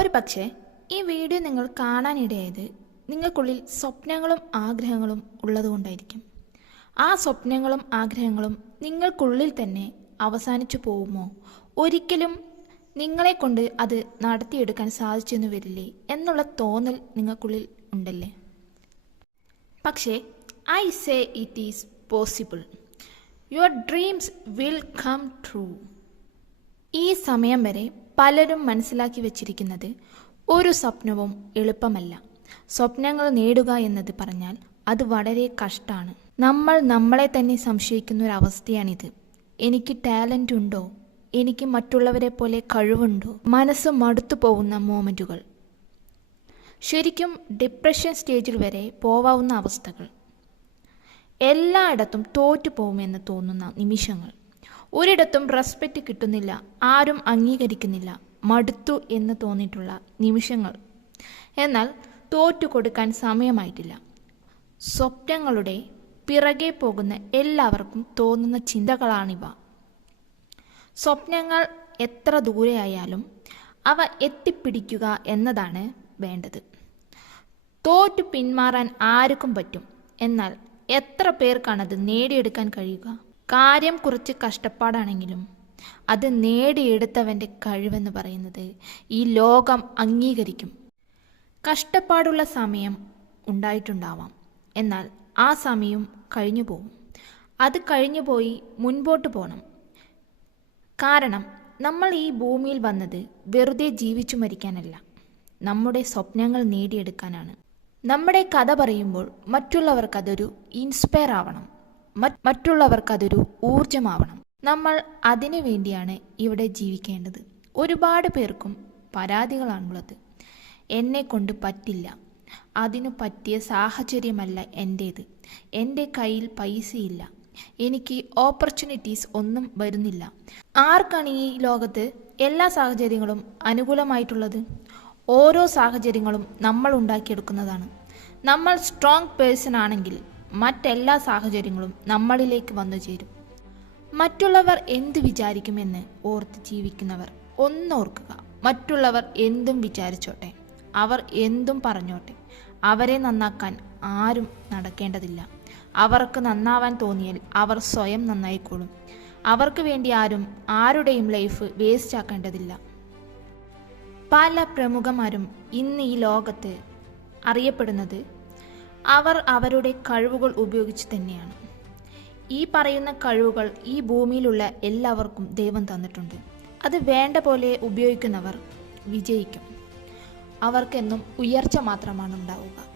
ഒരു പക്ഷേ ഈ വീഡിയോ നിങ്ങൾ കാണാനിടയായത് നിങ്ങൾക്കുള്ളിൽ സ്വപ്നങ്ങളും ആഗ്രഹങ്ങളും ഉള്ളതുകൊണ്ടായിരിക്കും. ആ സ്വപ്നങ്ങളും ആഗ്രഹങ്ങളും നിങ്ങൾക്കുള്ളിൽ തന്നെ അവസാനിച്ചു പോകുമോ? ഒരിക്കലും നിങ്ങളെ കൊണ്ട് അത് നടത്തിയെടുക്കാൻ സാധിച്ചെന്ന് വരില്ലേ എന്നുള്ള തോന്നൽ നിങ്ങൾക്കുള്ളിൽ ഉണ്ടല്ലേ? പക്ഷേ I say it is possible your dreams will come true ഈ സമയം വരെ പലരും മനസ്സിലാക്കി വച്ചിരിക്കുന്നത് ഒരു സ്വപ്നവും എളുപ്പമല്ല. സ്വപ്നങ്ങൾ നേടുക എന്നത് പറഞ്ഞാൽ അത് വളരെ കഷ്ടമാണ് നമ്മൾ നമ്മളെ തന്നെ സംശയിക്കുന്ന ഒരു അവസ്ഥയാണിത്. എനിക്ക് ടാലന്റ് ഉണ്ടോ? എനിക്ക് മറ്റുള്ളവരെ പോലെ കഴിവുണ്ടോ? മനസ്സ് മടുത്തു പോകുന്ന മോമെന്റുകൾ ശരിക്കും ഡിപ്രഷൻ സ്റ്റേജിൽ വരെ പോവാവുന്ന അവസ്ഥകൾ. എല്ലായിടത്തും തോറ്റു പോകുമെന്ന് തോന്നുന്ന നിമിഷങ്ങൾ. ഒരിടത്തും റെസ്പെക്റ്റ് കിട്ടുന്നില്ല. ആരും അംഗീകരിക്കുന്നില്ല. മടുത്തു എന്ന് തോന്നിയിട്ടുള്ള നിമിഷങ്ങൾ. എന്നാൽ തോറ്റു കൊടുക്കാൻ സമയമായിട്ടില്ല. സ്വപ്നങ്ങളുടെ പിറകെ പോകുന്ന എല്ലാവർക്കും തോന്നുന്ന ചിന്തകളാണിവ. സ്വപ്നങ്ങൾ എത്ര ദൂരെയായാലും അവ എത്തിപ്പിടിക്കുക എന്നതാണ് വേണ്ടത്. തോറ്റു പിന്മാറാൻ ആർക്കും പറ്റും. എന്നാൽ എത്ര പേർക്കാണത് നേടിയെടുക്കാൻ കഴിയുക? കാര്യം കുറച്ച് കഷ്ടപ്പാടാണെങ്കിലും അത് നേടിയെടുത്തവന്റെ കഴിവെന്ന് പറയുന്നത് ഈ ലോകം അംഗീകരിക്കും. കഷ്ടപ്പാടുള്ള സമയം ഉണ്ടായിട്ടുണ്ടാവാം. എന്നാൽ ആ സമയം കഴിഞ്ഞു പോകും അത് കഴിഞ്ഞു പോയി മുൻപോട്ട് പോകണം കാരണം നമ്മൾ ഈ ഭൂമിയിൽ വന്നത് വെറുതെ ജീവിച്ചു മരിക്കാനല്ല. നമ്മുടെ സ്വപ്നങ്ങൾ നേടിയെടുക്കാനാണ്. നമ്മുടെ കഥ പറയുമ്പോൾ മറ്റുള്ളവർക്കതൊരു ഇൻസ്പയർ ആവണം. മറ്റ് മറ്റുള്ളവർക്കതൊരു ഊർജമാവണം നമ്മൾ അതിനു വേണ്ടിയാണ് ഇവിടെ ജീവിക്കേണ്ടത്. ഒരുപാട് പേർക്കും പരാതികളാണുള്ളത്. എന്നെ കൊണ്ട് പറ്റില്ല. അതിനു പറ്റിയ സാഹചര്യമല്ല എന്റേത് എന്റെ കയ്യിൽ പൈസയില്ല. എനിക്ക് ഓപ്പർച്യൂണിറ്റീസ് ഒന്നും വരുന്നില്ല. ആർക്കാണ് ഈ ലോകത്ത് എല്ലാ സാഹചര്യങ്ങളും അനുകൂലമായിട്ടുള്ളത്? ഓരോ സാഹചര്യങ്ങളും നമ്മൾ ഉണ്ടാക്കിയെടുക്കുന്നതാണ്. നമ്മൾ സ്ട്രോങ് പേഴ്സൺ ആണെങ്കിൽ മറ്റെല്ലാ സാഹചര്യങ്ങളും നമ്മളിലേക്ക് വന്നു ചേരും. മറ്റുള്ളവർ എന്ത് വിചാരിക്കുമെന്ന് ഓർത്ത് ജീവിക്കുന്നവർ ഒന്നോർക്കുക. മറ്റുള്ളവർ എന്തും വിചാരിച്ചോട്ടെ. അവർ എന്തും പറഞ്ഞോട്ടെ. അവരെ നന്നാക്കാൻ ആരും നടക്കേണ്ടതില്ല. അവർക്ക് നന്നാവാൻ തോന്നിയാൽ അവർ സ്വയം നന്നായിക്കോളും. അവർക്ക് വേണ്ടി ആരും ആരുടെയും ലൈഫ് വേസ്റ്റ് ആക്കേണ്ടതില്ല. പല പ്രമുഖന്മാരും ഇന്ന് ഈ ലോകത്ത് അറിയപ്പെടുന്നത് അവർ അവരുടെ കഴിവുകൾ ഉപയോഗിച്ച് തന്നെയാണ്. ഈ പറയുന്ന കഴിവുകൾ ഈ ഭൂമിയിലുള്ള എല്ലാവർക്കും ദൈവം തന്നിട്ടുണ്ട്. അത് വേണ്ട പോലെ ഉപയോഗിക്കുന്നവർ വിജയിക്കും. അവർക്കെന്നും ഉയർച്ച മാത്രമാണ് ഉണ്ടാവുക.